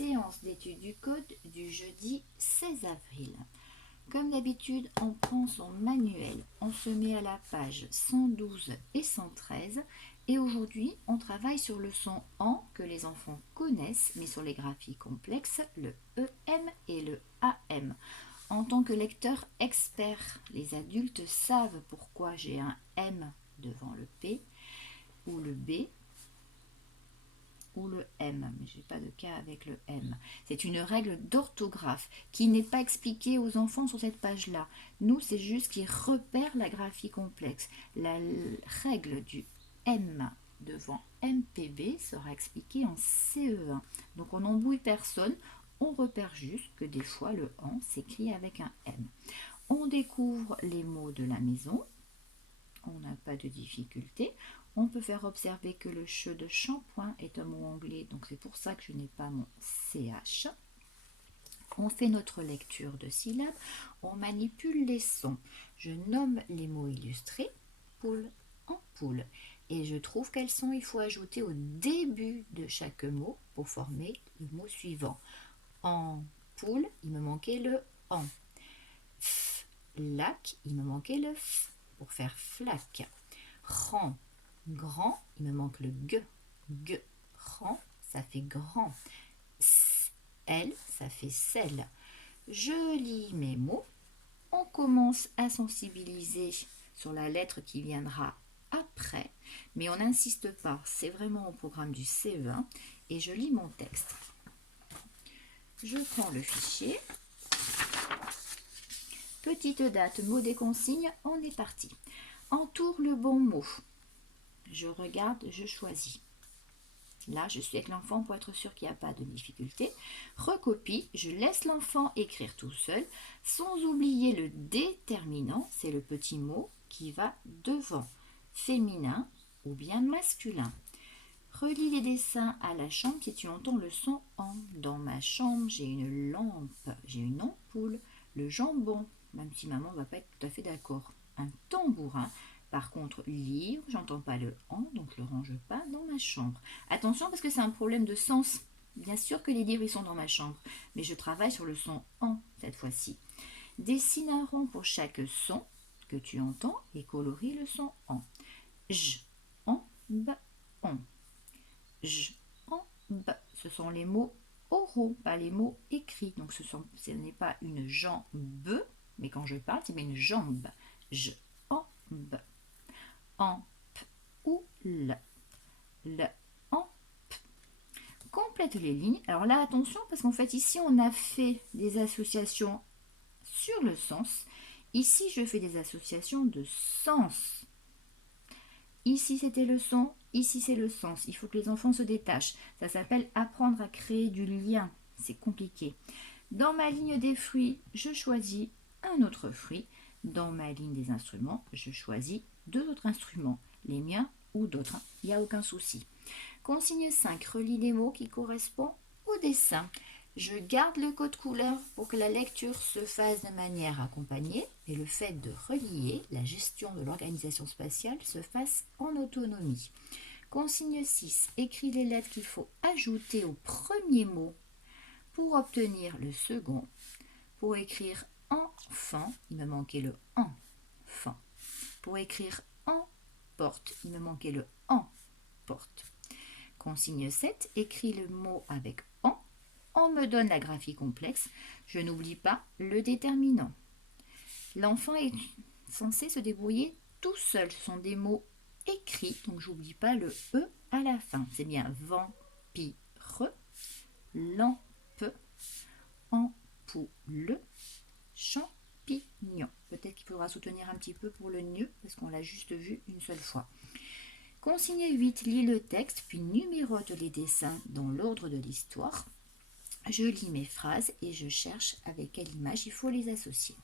séance d'étude du code du jeudi 16 avril. Comme d'habitude, on prend son manuel, on se met à la page 112 et 113 et aujourd'hui, on travaille sur le son AN que les enfants connaissent, mais sur les graphies complexes, le EM et le AM. En tant que lecteur expert, les adultes savent pourquoi j'ai un M devant le P ou le B ou le M, mais je n'ai pas de cas avec le M. C'est une règle d'orthographe qui n'est pas expliquée aux enfants sur cette page-là. Nous, c'est juste qu'ils repèrent la graphie complexe. La règle du M devant MPB sera expliquée en CE1. Donc on n'embrouille personne, on repère juste que des fois le AN s'écrit avec un M. On découvre les mots de la maison. On n'a pas de difficulté. On peut faire observer que le che de shampoing est un mot anglais, donc c'est pour ça que je n'ai pas mon CH. On fait notre lecture de syllabes, on manipule les sons. Je nomme les mots illustrés, poule, ampoule. Et je trouve quels sons il faut ajouter au début de chaque mot pour former le mot suivant. En poule, il me manquait le en. Lac, il me manquait le f pour faire flac. Rang, grand, il me manque le g. G, rang, ça fait grand. L, ça fait sel. Je lis mes mots. On commence à sensibiliser sur la lettre qui viendra après, mais on n'insiste pas. C'est vraiment au programme du CE1 et je lis mon texte. Je prends le fichier. Petite date, mot des consignes, on est parti. Entoure le bon mot. Je regarde, je choisis. Là, je suis avec l'enfant pour être sûr qu'il n'y a pas de difficulté. Recopie, je laisse l'enfant écrire tout seul, sans oublier le déterminant, c'est le petit mot qui va devant, féminin ou bien masculin. Relis les dessins à la chambre si tu entends le son en. Dans ma chambre, j'ai une lampe, j'ai une ampoule, le jambon, même si maman ne va pas être tout à fait d'accord. Un tambourin. Par contre, livre, j'entends pas le en, donc je le range pas dans ma chambre. Attention parce que c'est un problème de sens. Bien sûr que les livres ils sont dans ma chambre, mais je travaille sur le son en cette fois-ci. Dessine un rond pour chaque son que tu entends et colorie le son en. J, en, b, on. J, en, b. Ce sont les mots oraux, pas les mots écrits. Donc ce n'est pas une jambe, mais quand je parle, c'est bien une jambe. J, en, b. En, p ou l. L, en, p. Complète les lignes. Alors là, attention, parce qu'en fait, ici, on a fait des associations sur le sens. Ici, je fais des associations de sens. Ici, c'était le son. Ici, c'est le sens. Il faut que les enfants se détachent. Ça s'appelle apprendre à créer du lien. C'est compliqué. Dans ma ligne des fruits, je choisis un autre fruit. Dans ma ligne des instruments, je choisis deux autres instruments, les miens ou d'autres. Il n'y a aucun souci. Consigne 5, relis les mots qui correspondent au dessin. Je garde le code couleur pour que la lecture se fasse de manière accompagnée et le fait de relier, la gestion de l'organisation spatiale se fasse en autonomie. Consigne 6, écris les lettres qu'il faut ajouter au premier mot pour obtenir le second. Pour écrire enfant, il me manquait le enfant. Pour écrire en porte, il me manquait le en porte. Consigne 7, écris le mot avec en. On me donne la graphie complexe. Je n'oublie pas le déterminant. L'enfant est censé se débrouiller tout seul. Ce sont des mots écrits, donc j'oublie pas le E à la fin. C'est bien vampire, lampe, ampoule, champignon. Peut-être qu'il faudra soutenir un petit peu pour le nœud, parce qu'on l'a juste vu une seule fois. Consigne 8, lis le texte, puis numérote les dessins dans l'ordre de l'histoire. Je lis mes phrases et je cherche avec quelle image il faut les associer.